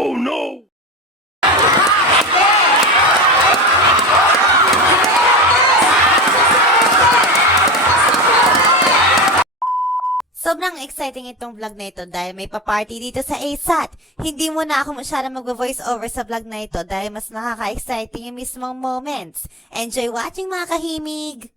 Oh no! Sobrang exciting itong vlog na ito dahil may pa-party dito sa ASAT. Hindi muna ako masyadong mag-voice over sa vlog na ito dahil mas nakaka-exciting yung mismong moments. Enjoy watching mga kahimig!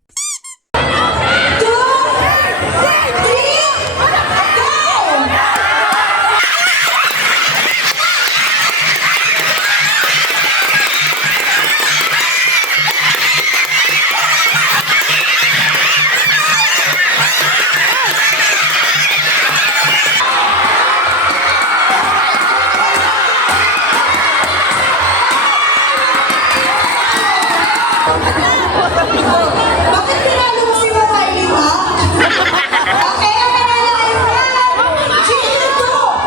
Bakit pinalo mo si Marilyn, ha? Okay, ang manalo ay Brad! Gino!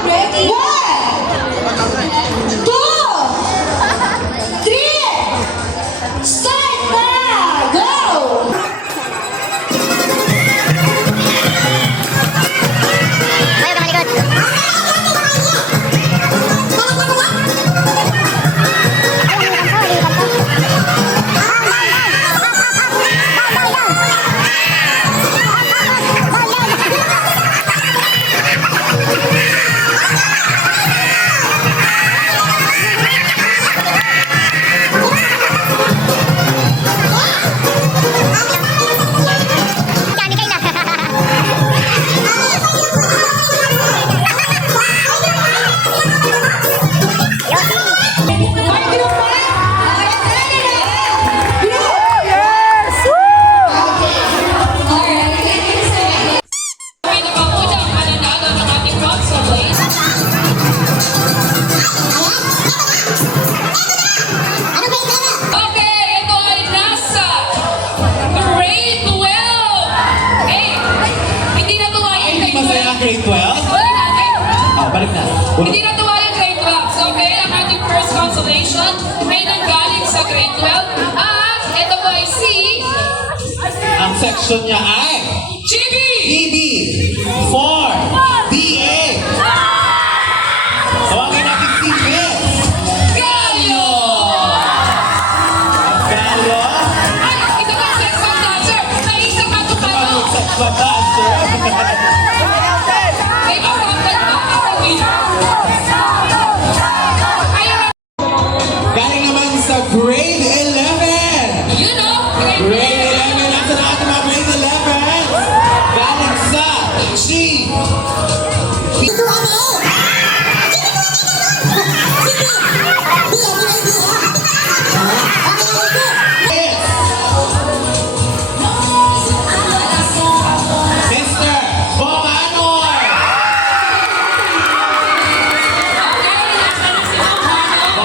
Ready? 1, 2, 3, start na! Go! Grade 12? Oh, balik na. Hindi natuwa yung grade 12. So, okay, ang ating first consolation ay nanggaling sa grade 12. At ito po ay si Ang section niya ay GB! EB 4 BA. Tawagin natin si Miss Gallo! Gallo. Ay, ito ba sex of dancer? Naisip ako pa to. Sexual dancer. May pawakan pa ako Galing naman sa grade 11. You know, Grade 11. Nasa na ating mga grade 11? Galing sa G. Mr. Bomanoy. Bomanoy.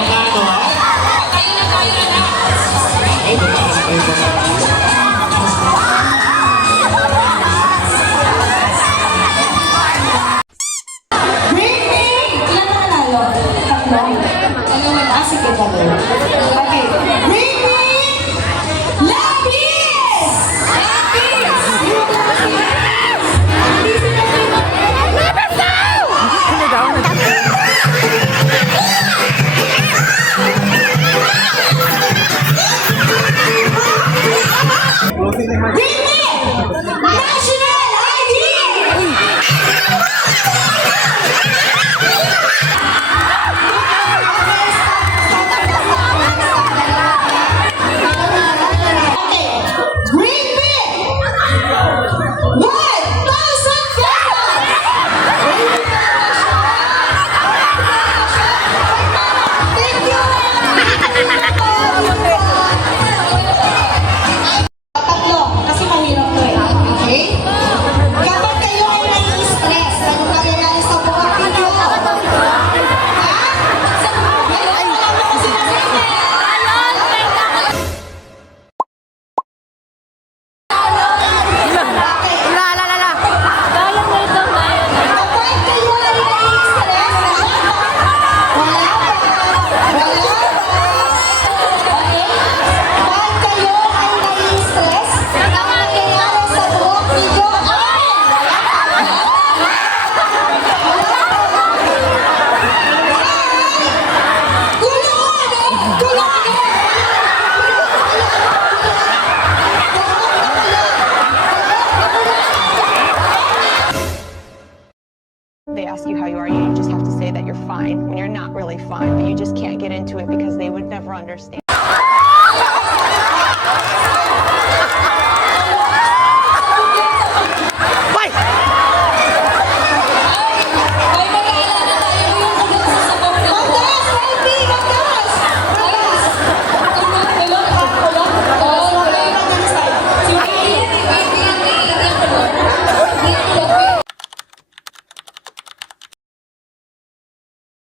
tayo na na. Briefing! Ilan na nanalo? Tatlo? Sige, tatlo. Okay. Briefing! Lapis! Lapis! Briefing! National ID! ask you how you are, you just have to say that you're fine when you're not really fine, but you just can't get into it because they would never understand.